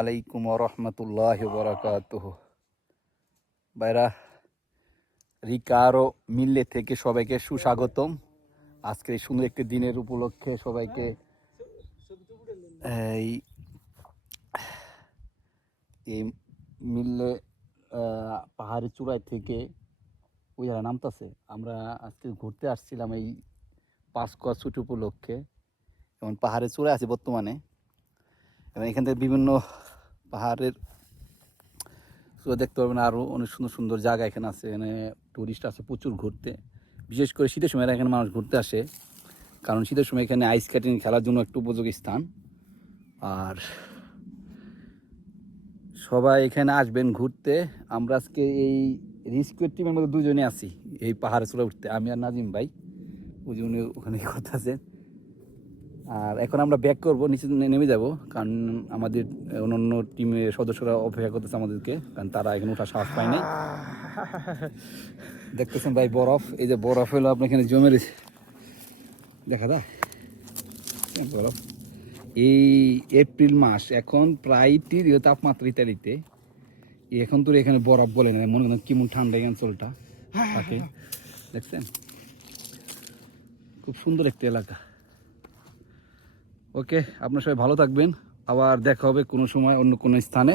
আলাইকুম রহমতুল্লাহ বরাকাতুহ। ভাইরা, রিকারো মিল্লে থেকে সবাইকে সুস্বাগতম। আজকে এই সুন্দর একটি দিনের উপলক্ষে সবাইকে এই এই মিল্লে পাহাড়ি চূড়ায় থেকে ওই যারা নামতেছে, আমরা আজকে ঘুরতে আসছিলাম এই পাঁচকোয়া ছুটি উপলক্ষে। যেমন পাহাড়ের চূড়ায় আছে বর্তমানে, এবং এখান থেকে বিভিন্ন পাহাড়ের চূড়া দেখতে পারবেন। আরও অনেক সুন্দর সুন্দর জায়গা এখানে আছে। এখানে টুরিস্ট আছে প্রচুর ঘুরতে, বিশেষ করে শীতের সময় এখানে মানুষ ঘুরতে আসে, কারণ শীতের সময় এখানে আইস স্কেটিং খেলার জন্য একটু উপযোগী স্থান। আর সবাই এখানে আসবেন ঘুরতে। আমরা আজকে এই রিস্কিউ টিমের মধ্যে দুজনে আছি এই পাহাড়ে চূড়া উঠতে, আমি আর নাজিম ভাই। ওই জন্য ওখানে করতেছেন। আর এখন আমরা ব্যাক করবো, নিচে নেমে যাব, কারণ আমাদের অন্যান্য টিমের সদস্যরা অপেক্ষা করতেছে আমাদেরকে, কারণ তারা এখানে ওঠার সাহস পায় নাই। দেখতেছেন ভাই বরফ, এই যে বরফ হলো আপনার এখানে জমে রয়েছে, দেখা যায় বরফ। এই এপ্রিল মাস, এখন প্রায় 30 তাপমাত্রা ইতালিতে। এখন তো এখানে বরফ বলে না, মনে করেন কেমন ঠান্ডা এই অঞ্চলটা থাকে। দেখছেন, খুব সুন্দর একটা এলাকা। ওকে, আপনার সবাই ভালো থাকবেন, আবার দেখা হবে কোনো সময় অন্য কোনো স্থানে।